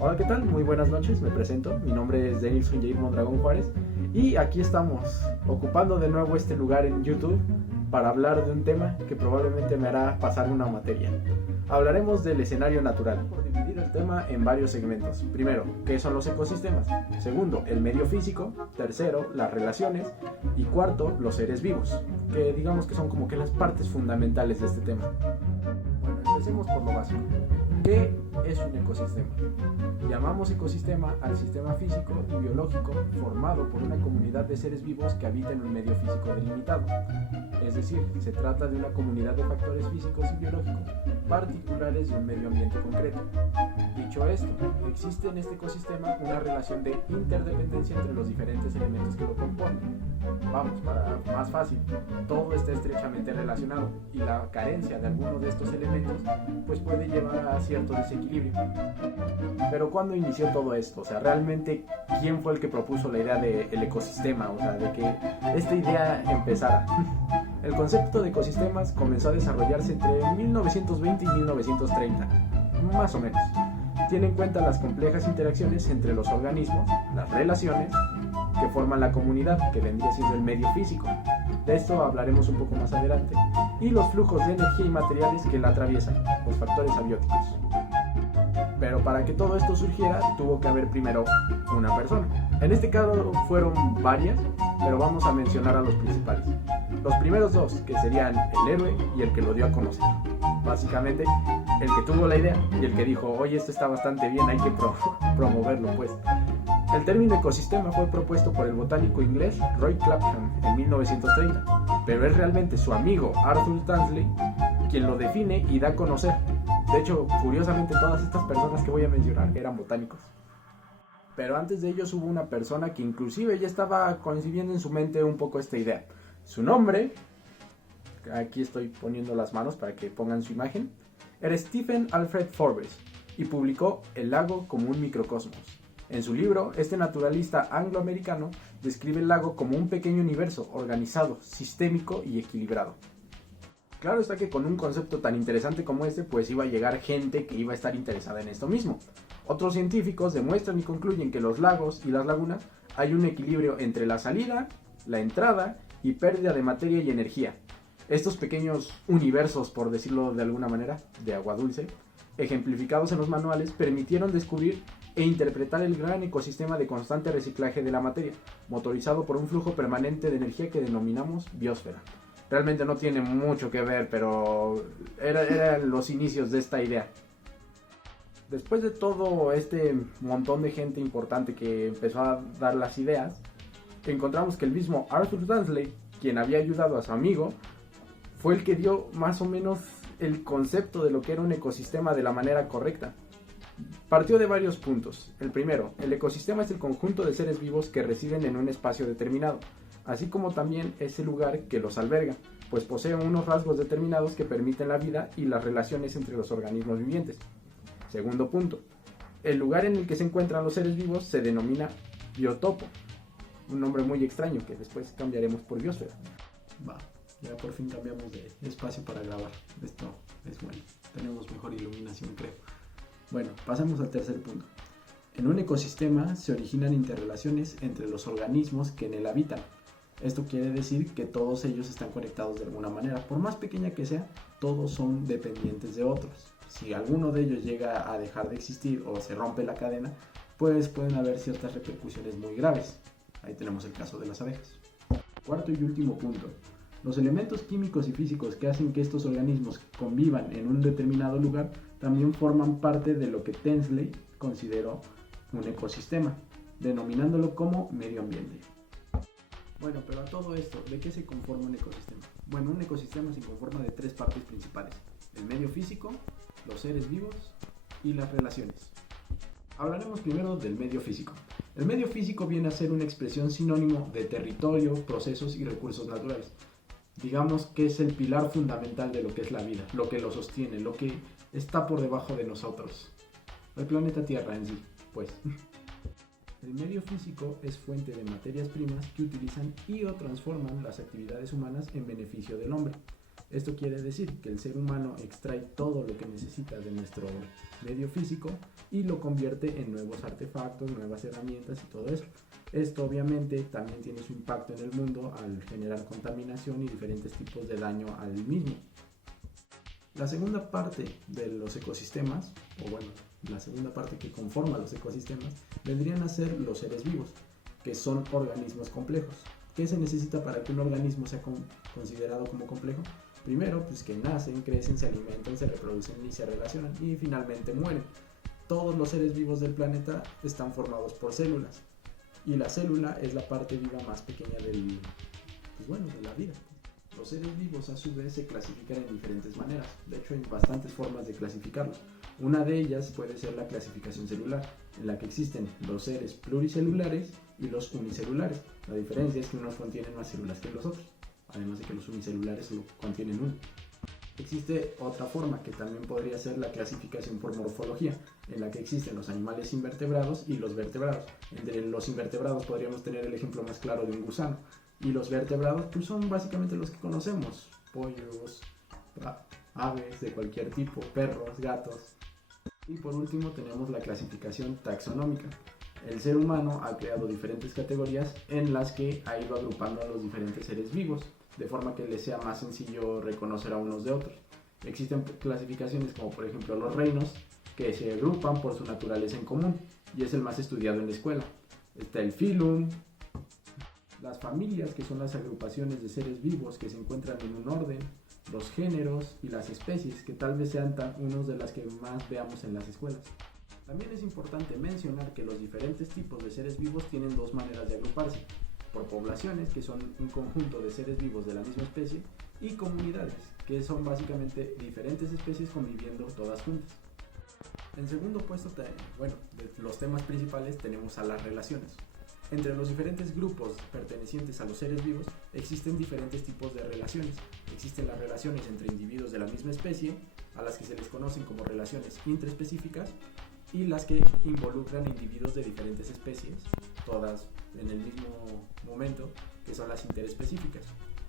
Hola, ¿qué tal? Muy buenas noches, me presento. Mi nombre es Denilson Jair Mondragón Juárez y aquí estamos, ocupando de nuevo este lugar en YouTube para hablar de un tema que probablemente me hará pasar una materia. Hablaremos del escenario natural, por dividir el tema en varios segmentos. Primero, ¿qué son los ecosistemas? Segundo, el medio físico. Tercero, las relaciones. Y cuarto, los seres vivos, que digamos que son como que las partes fundamentales de este tema. Bueno, empecemos por lo básico. ¿Qué es un ecosistema? Llamamos ecosistema al sistema físico y biológico formado por una comunidad de seres vivos que habitan en un medio físico delimitado. Es decir, se trata de una comunidad de factores físicos y biológicos particulares de un medio ambiente concreto. Dicho esto, existe en este ecosistema una relación de interdependencia entre los diferentes elementos que lo componen. Vamos, para más fácil, todo está estrechamente relacionado y la carencia de alguno de estos elementos pues puede llevar a cierto desequilibrio. Pero ¿cuándo inició todo esto? O sea, realmente, ¿quién fue el que propuso la idea del ecosistema? O sea, de que esta idea empezara. El concepto de ecosistemas comenzó a desarrollarse entre 1920 y 1930, más o menos. Tiene en cuenta las complejas interacciones entre los organismos, las relaciones que forman la comunidad, que vendría siendo el medio físico. De esto hablaremos un poco más adelante. Y los flujos de energía y materiales que la atraviesan, los factores abióticos. Pero para que todo esto surgiera, tuvo que haber primero una persona. En este caso fueron varias, pero vamos a mencionar a los principales. Los primeros dos, que serían el héroe y el que lo dio a conocer. Básicamente, el que tuvo la idea y el que dijo, oye, esto está bastante bien, hay que promoverlo, pues. El término ecosistema fue propuesto por el botánico inglés Roy Clapham en 1930, pero es realmente su amigo Arthur Tansley quien lo define y da a conocer. De hecho, curiosamente, todas estas personas que voy a mencionar eran botánicos. Pero antes de ellos hubo una persona que inclusive ya estaba concibiendo en su mente un poco esta idea. Su nombre, aquí estoy poniendo las manos para que pongan su imagen, era Stephen Alfred Forbes y publicó El lago como un microcosmos. En su libro, este naturalista angloamericano describe el lago como un pequeño universo organizado, sistémico y equilibrado. Claro está que con un concepto tan interesante como este, pues iba a llegar gente que iba a estar interesada en esto mismo. Otros científicos demuestran y concluyen que los lagos y las lagunas hay un equilibrio entre la salida, la entrada y pérdida de materia y energía. Estos pequeños universos, por decirlo de alguna manera, de agua dulce, ejemplificados en los manuales, permitieron descubrir e interpretar el gran ecosistema de constante reciclaje de la materia, motorizado por un flujo permanente de energía que denominamos biosfera. Realmente no tiene mucho que ver, pero eran los inicios de esta idea. Después de todo este montón de gente importante que empezó a dar las ideas, encontramos que el mismo Arthur Tansley, quien había ayudado a su amigo, fue el que dio más o menos el concepto de lo que era un ecosistema de la manera correcta. Partió de varios puntos. El primero, el ecosistema es el conjunto de seres vivos que residen en un espacio determinado, así como también es el lugar que los alberga, pues posee unos rasgos determinados que permiten la vida y las relaciones entre los organismos vivientes. Segundo punto, el lugar en el que se encuentran los seres vivos se denomina biotopo, un nombre muy extraño que después cambiaremos por biosfera. Ya por fin cambiamos de espacio para grabar, esto es bueno, tenemos mejor iluminación, creo. Bueno, pasamos al tercer punto. En un ecosistema se originan interrelaciones entre los organismos que en él habitan. Esto quiere decir que todos ellos están conectados de alguna manera. Por más pequeña que sea, todos son dependientes de otros. Si alguno de ellos llega a dejar de existir o se rompe la cadena, pues pueden haber ciertas repercusiones muy graves. Ahí tenemos el caso de las abejas. Cuarto y último punto. Los elementos químicos y físicos que hacen que estos organismos convivan en un determinado lugar también forman parte de lo que Tansley consideró un ecosistema, denominándolo como medio ambiente. Bueno, pero a todo esto, ¿de qué se conforma un ecosistema? Bueno, un ecosistema se conforma de tres partes principales: el medio físico, los seres vivos y las relaciones. Hablaremos primero del medio físico. El medio físico viene a ser una expresión sinónimo de territorio, procesos y recursos naturales. Digamos que es el pilar fundamental de lo que es la vida, lo que lo sostiene, lo que está por debajo de nosotros. El planeta Tierra en sí, pues. El medio físico es fuente de materias primas que utilizan y o transforman las actividades humanas en beneficio del hombre. Esto quiere decir que el ser humano extrae todo lo que necesita de nuestro medio físico y lo convierte en nuevos artefactos, nuevas herramientas y todo eso. Esto obviamente también tiene su impacto en el mundo al generar contaminación y diferentes tipos de daño al mismo. La segunda parte de los ecosistemas, o bueno, la segunda parte que conforma los ecosistemas, vendrían a ser los seres vivos, que son organismos complejos. ¿Qué se necesita para que un organismo sea considerado como complejo? Primero, pues que nacen, crecen, se alimentan, se reproducen y se relacionan y finalmente mueren. Todos los seres vivos del planeta están formados por células y la célula es la parte viva más pequeña de la vida. Los seres vivos a su vez se clasifican en diferentes maneras, de hecho hay bastantes formas de clasificarlos. Una de ellas puede ser la clasificación celular, en la que existen los seres pluricelulares y los unicelulares. La diferencia es que unos contienen más células que los otros, además de que los unicelulares solo contienen uno. Existe otra forma que también podría ser la clasificación por morfología, en la que existen los animales invertebrados y los vertebrados. Entre los invertebrados podríamos tener el ejemplo más claro de un gusano, y los vertebrados pues son básicamente los que conocemos: pollos, aves de cualquier tipo, perros, gatos. Y por último tenemos la clasificación taxonómica. El ser humano ha creado diferentes categorías en las que ha ido agrupando a los diferentes seres vivos, de forma que les sea más sencillo reconocer a unos de otros. Existen clasificaciones como por ejemplo los reinos, que se agrupan por su naturaleza en común, y es el más estudiado en la escuela. Está el filum, las familias, que son las agrupaciones de seres vivos que se encuentran en un orden, los géneros y las especies, que tal vez sean unos de las que más veamos en las escuelas. También es importante mencionar que los diferentes tipos de seres vivos tienen dos maneras de agruparse: por poblaciones, que son un conjunto de seres vivos de la misma especie, y comunidades, que son básicamente diferentes especies conviviendo todas juntas. En segundo puesto, de los temas principales tenemos a las relaciones. Entre los diferentes grupos pertenecientes a los seres vivos existen diferentes tipos de relaciones. Existen las relaciones entre individuos de la misma especie, a las que se les conocen como relaciones intraespecíficas, y las que involucran individuos de diferentes especies, todas en el mismo momento, que son las interespecíficas.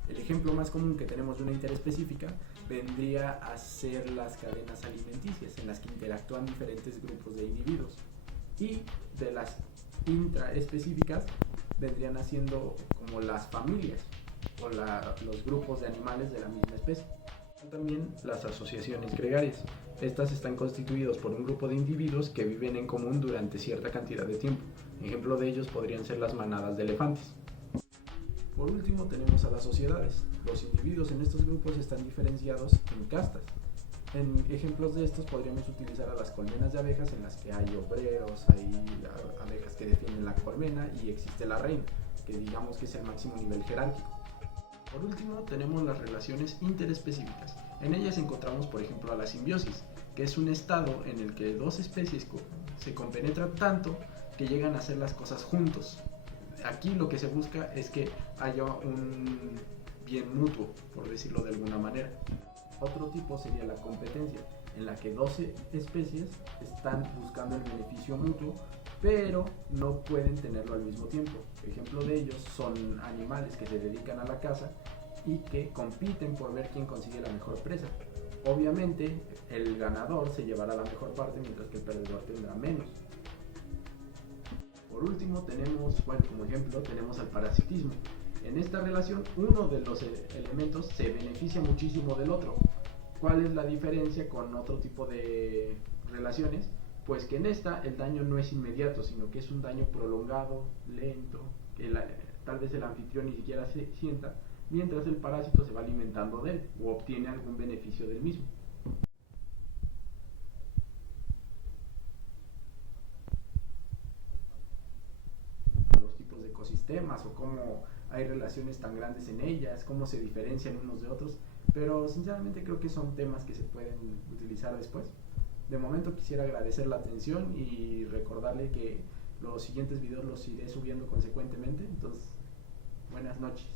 El ejemplo más común que tenemos de una interespecífica vendría a ser las cadenas alimenticias, en las que interactúan diferentes grupos de individuos. Y de las intraespecíficas vendrían haciendo como las familias o los grupos de animales de la misma especie. También las asociaciones gregarias. Estas están constituidas por un grupo de individuos que viven en común durante cierta cantidad de tiempo. Ejemplo de ellos podrían ser las manadas de elefantes. Por último tenemos a las sociedades. Los individuos en estos grupos están diferenciados en castas. En ejemplos de estos podríamos utilizar a las colmenas de abejas, en las que hay obreros, hay abejas que defienden la colmena y existe la reina, que digamos que es el máximo nivel jerárquico. Por último tenemos las relaciones interespecíficas. En ellas encontramos por ejemplo a la simbiosis, que es un estado en el que dos especies se compenetran tanto que llegan a hacer las cosas juntos. Aquí lo que se busca es que haya un bien mutuo, por decirlo de alguna manera. Otro tipo sería la competencia, en la que 12 especies están buscando el beneficio mutuo, pero no pueden tenerlo al mismo tiempo. Ejemplo de ellos son animales que se dedican a la caza y que compiten por ver quién consigue la mejor presa. Obviamente el ganador se llevará la mejor parte, mientras que el perdedor tendrá menos. Por último como ejemplo tenemos al parasitismo. En esta relación uno de los elementos se beneficia muchísimo del otro. ¿Cuál es la diferencia con otro tipo de relaciones? Pues que en esta el daño no es inmediato, sino que es un daño prolongado, lento, que tal vez el anfitrión ni siquiera se sienta, mientras el parásito se va alimentando de él o obtiene algún beneficio del mismo. Los tipos de ecosistemas o cómo hay relaciones tan grandes en ellas, cómo se diferencian unos de otros, pero sinceramente creo que son temas que se pueden utilizar después. De momento quisiera agradecer la atención y recordarle que los siguientes videos los iré subiendo consecuentemente, entonces buenas noches.